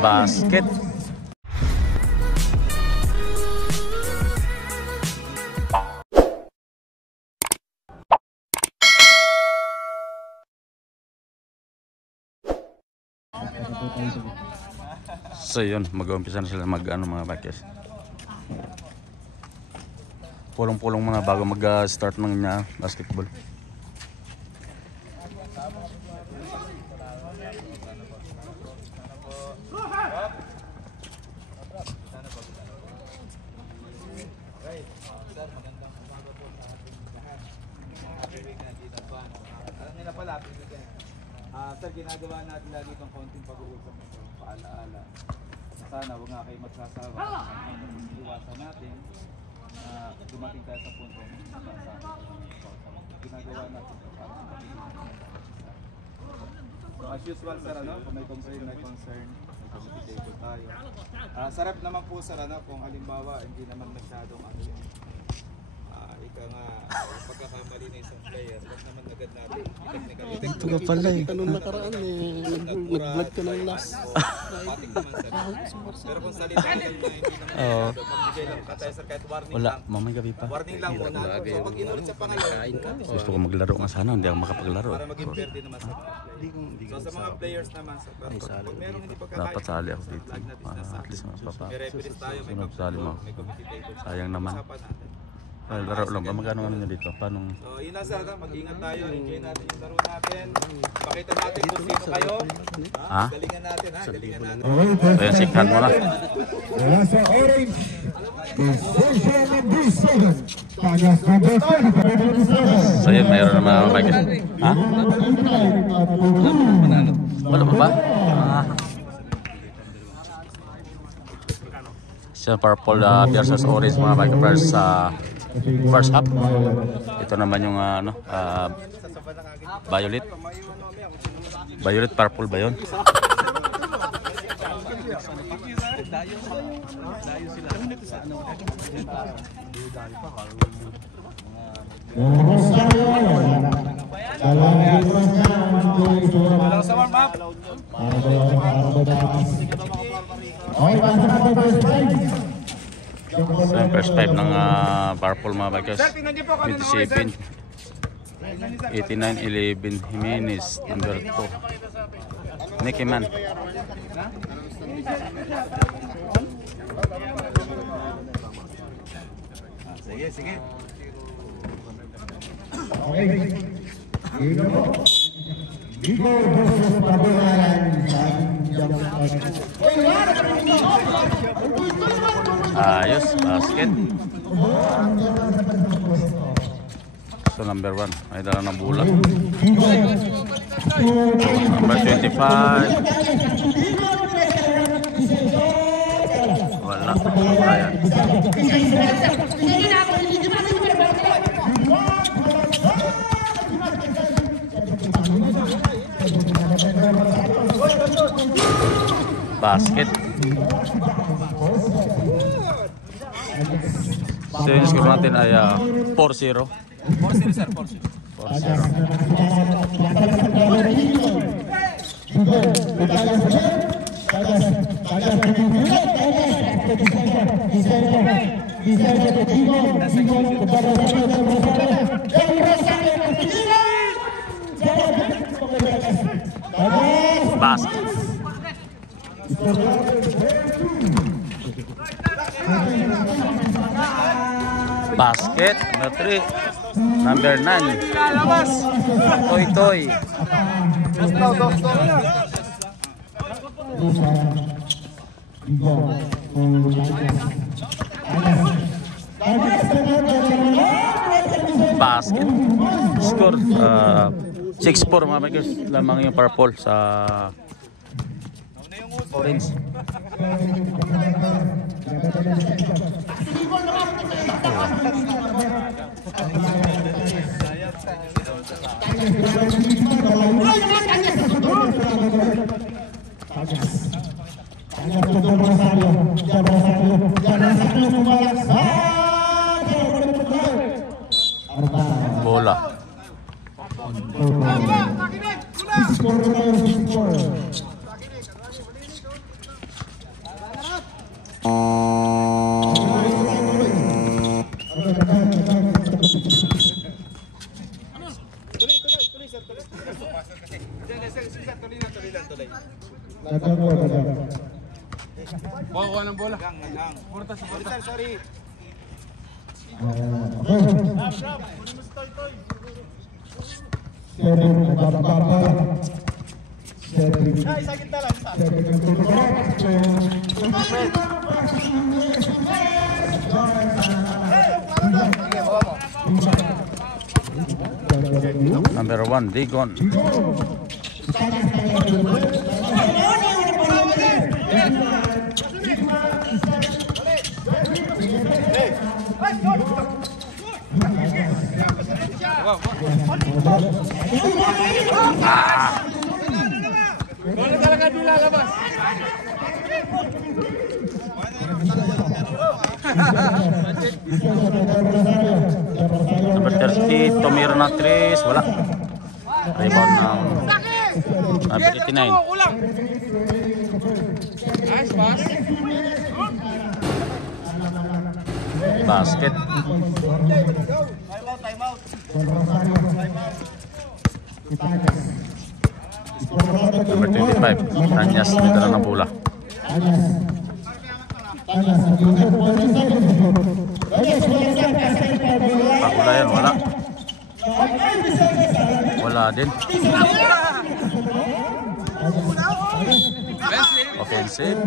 Basket. So yun, mag-uumpisa na sila mga bakers. Pulong-pulong muna bago mag-start ng basketball. Sir, ginagawa natin lagi itong konting pag-uusap nito, paalaala. Sana huwag nga kayo magsasawa. Iwasan natin na dumating tayo sa punto ng magsasawa. Ginagawa natin ito para sa so, as usual, sir, kung may concern, may communicator tayo. Sarap naman po, sir, kung halimbawa hindi naman masyadong ika nga, pagkakamali na isang player, huwag naman agad natin ito ka pala eh. Anong nakaraan nag-vlog ka ng last. Pating naman, sir. Pero kung salita na hindi naman magbigay lang ka tayo, sir, kahit warning Wala, lang. mamay gabi pa. Warning lang muna. So pag inulit sa pangalan, Gusto ko maglaro nga sana, hindi ako makapaglaro. para maging fair din naman sa mga players. So sa mga players naman, sir, pag merong hindi pagkakain, Dapat sali ako dito. At least may referees tayo, may sali mo. may commentators. Sayang naman. Usapan natin. Laro lang ba? Magkano nyo dito? Paano? So yun lang, sir, mag-ingat tayo, enjoy natin yung laro natin. Pakita natin kung sino kayo. Galingan natin, galingan natin. So yan, sikhan mo na. Nasa orange, position number 7. So yun, mayroon na mga bakers. Ha? Wala pa ba? Siya purple versus orange mga bakers sa first half. Ito naman yung violet. Violet purple ba yun? So yung first five ng purple mga bakers, 27 89-11 Jimenez, number 2 Nicky Man. Sige. Ayos, basket. So number 1, ay dala ng bola. Number 25. Wala. Ayan. Basket. So yung score natin ay 4-0. 4-0, sir, 4-0. 4-0. Basket. Basket number 3, number 9 Toy. Basket score 6-4 mga bakers, lamang yung purple sa orange. Bola. Kuha ng bola. Porta, sorry. Number 1, Digon. Bola talaga di lalabas. Number 30, Tomiro na 3, wala. Rebound ng number 89. Kulang. Nice pass. Basket. Time out. Number 25, Anyas, may dala ng bola. Wala yan, wala. Wala din. Offensive.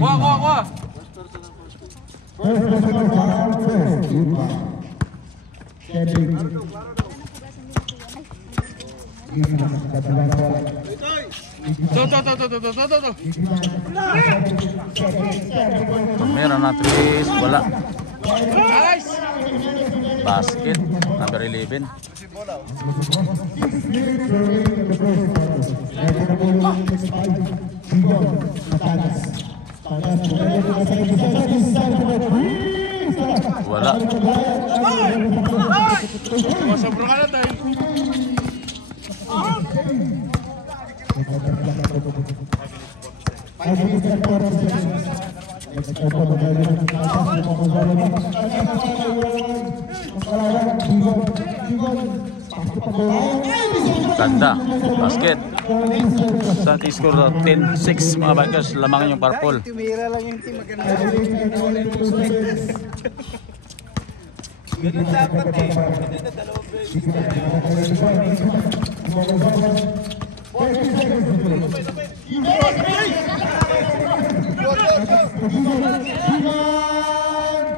Kuha. Tomiro na 3, wala. Nice. Basket, number 11. Wala. Sobrang ka na tayo. Ganda. Basket. Sa score 10-6 mga bikers, lamang yung purple. Tumira lang yung team. Ganun dapat eh. Hindi na dalawang beses.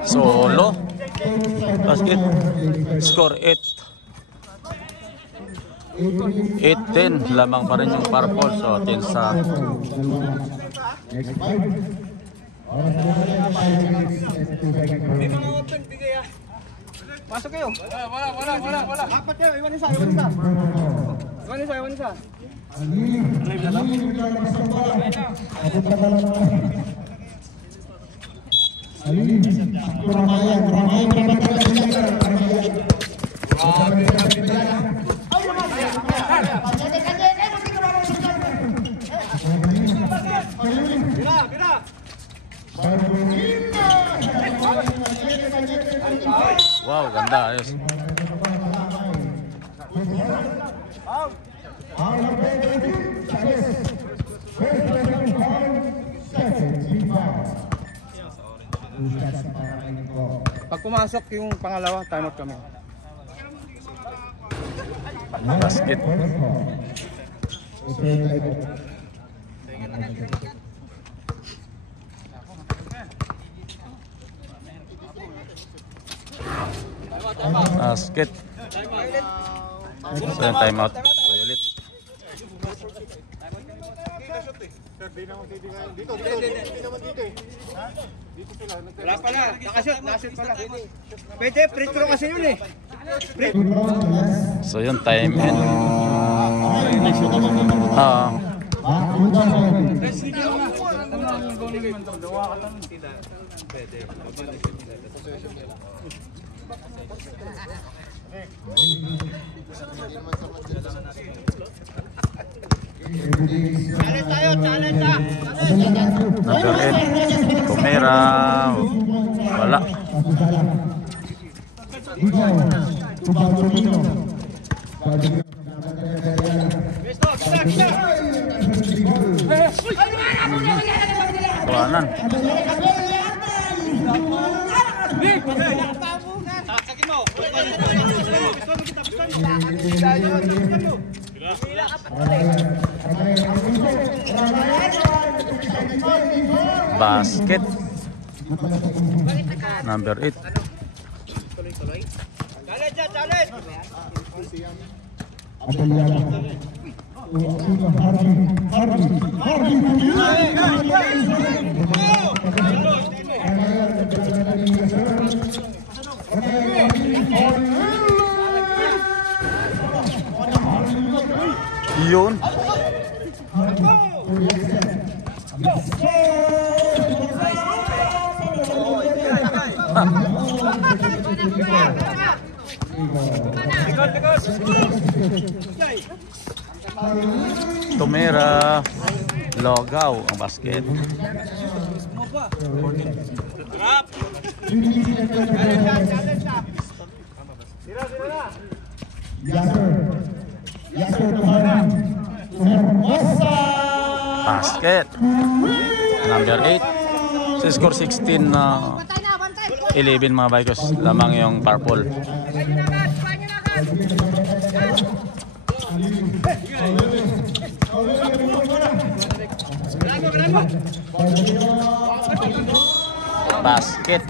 Solo. Basket. Score 8-10, lamang pa rin yung purple. So 10 sa Pasok kayo. Wala. Apat kayo. Iwan isa. wow, ganda, ayos. Pag pumasok yung pangalawa, time out kami. Basket. Basket. So, time out. Ulit. Wala pala. Nakashoot pala. Pwede, free throw kasi yun eh. So, yun, time and number 8 Tomira, wala. Tawanan. Basket. Number 8. Yun. Tumira Logaw ang basket. Basket. Number 8. Sa score 16 11 mga Bikers. Lamang yung purple. Basket.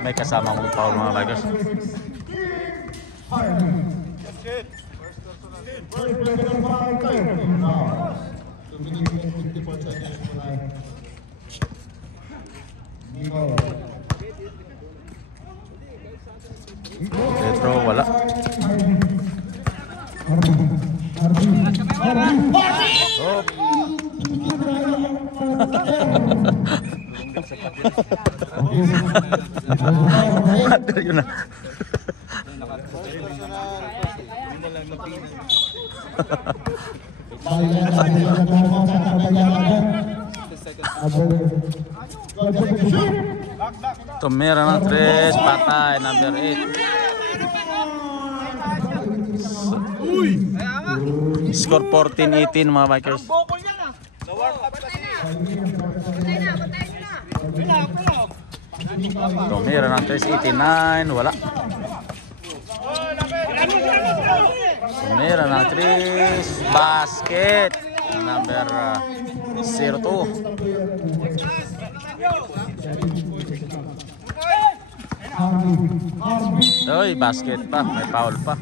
May kasama mong foul mga Bikers. Retro wala. Oh. Ada yun na. Tumira ng 3, patay, number 8. Score 14-18 mga Bikers. Tumira ng 3, 89, wala. Tumira ng 3, basket, number 02. Oy, basket pa, may foul pa.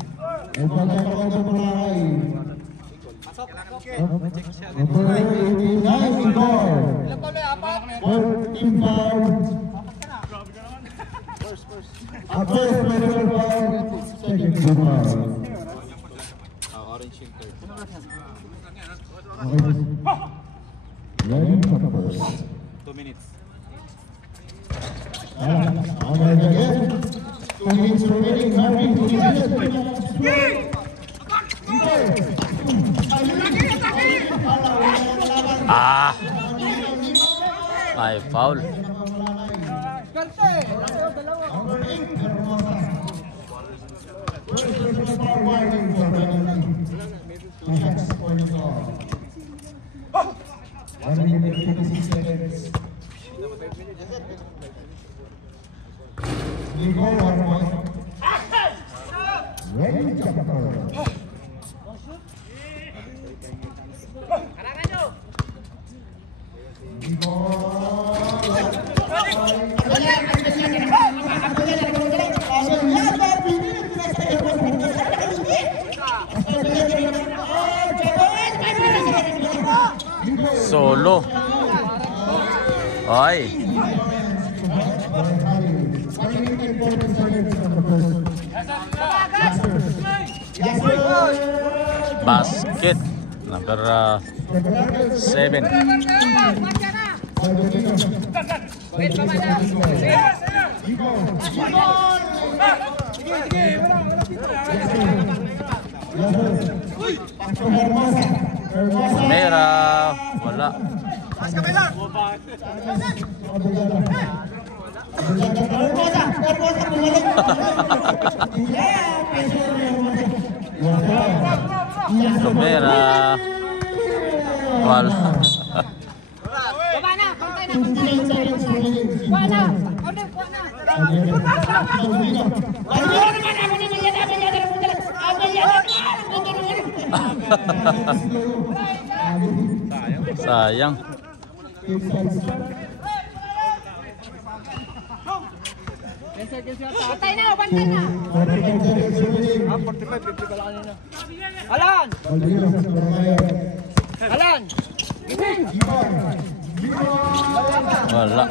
Ah, may foul. Solo. Ay. Basket number 7. Mera wala. Sobera. Wala. Baba na, pantay na, pantay. Kuha na, order, kuha na. Sayang. Bantay na, bantay na. Alan! Alan! Wala.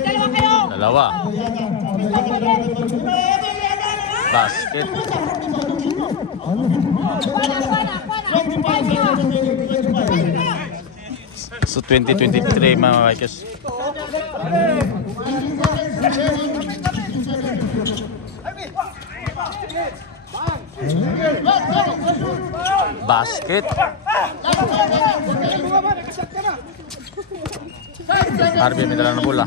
Dalawa kayo. Dalawa. Basket. So 2023 mga Vikings. Basket. Harvey may dala na bola.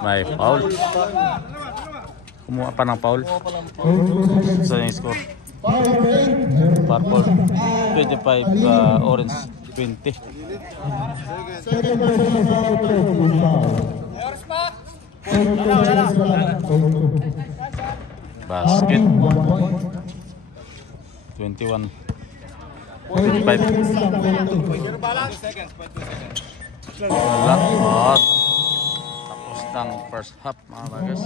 May foul. Kumuha pa ng foul. Sa yung score. Purple 25, orange 20. Basket 21 25. Wala. Tapos ng first half mga bagas.